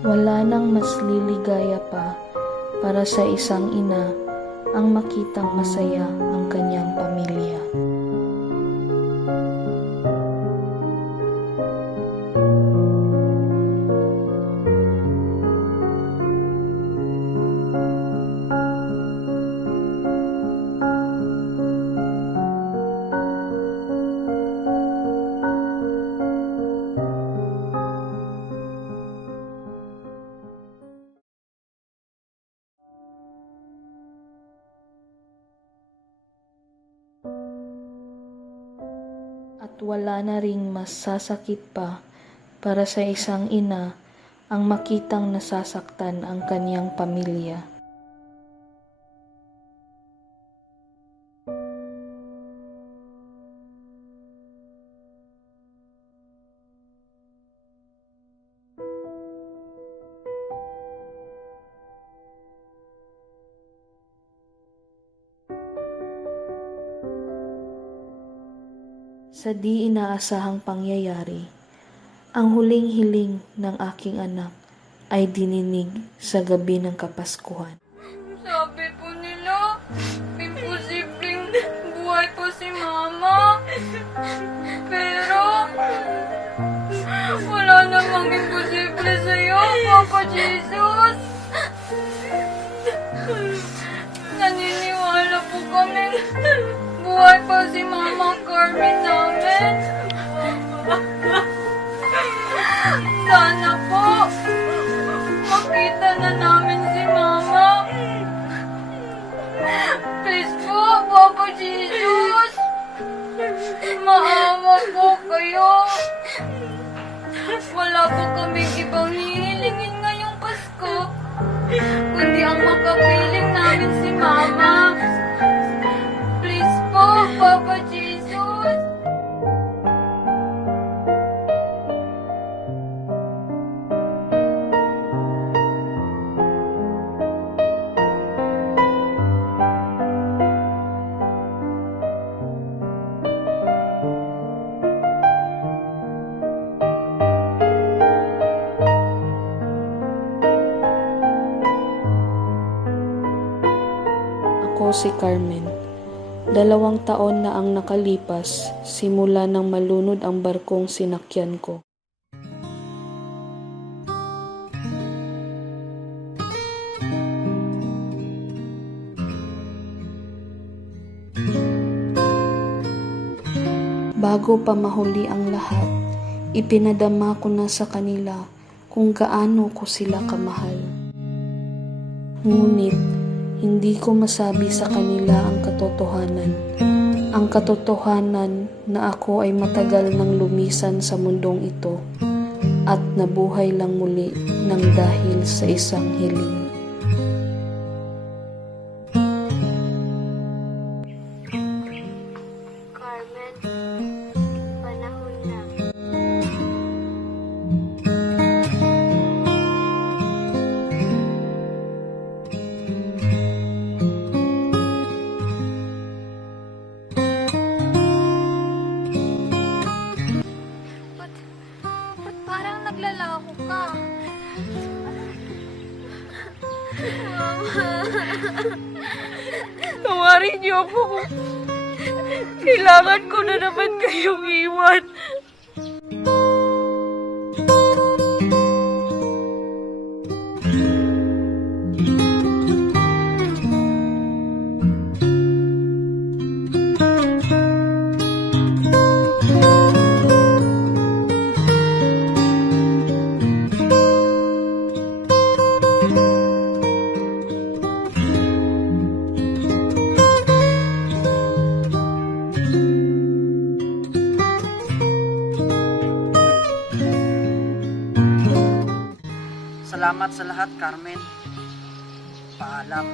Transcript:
Wala nang mas liligaya pa para sa isang ina ang makitang masaya ang kanyang pamilya. At wala na ring mas sasakit pa para sa isang ina ang makitang nasasaktan ang kanyang pamilya. Sa di inaasahang pangyayari, ang huling hiling ng aking anak ay dininig sa gabi ng Kapaskuhan. Sabi po nila, imposibleng buhay po si Mama. Pero, wala namang imposible sa'yo, Papa Jesus. Naniniwala po kami, buhay pa si Mama Carmen namin. Sana po, makita na namin si Mama. Please po, Papa Jesus. Maawa po kayo. Wala po kaming ibang hihilingin ngayong Pasko, kundi ang makapiling namin si Mama. Please po, Papa Jesus. Ako si Carmen. 2 taon na ang nakalipas simula nang malunod ang barkong sinakyan ko. Bago pa mahuli ang lahat, ipinadama ko na sa kanila kung gaano ko sila kamahal. Ngunit, hindi ko masabi sa kanila ang katotohanan. Ang katotohanan na ako ay matagal nang lumisan sa mundong ito at nabuhay lang muli ng dahil sa isang hiling. Carmen, panahon na. Ba't parang naglalako ka? Mama. Tawarin niyo ako. Kailangan ko na naman kayong iwan. Salamat sa lahat, Carmen. Paalam.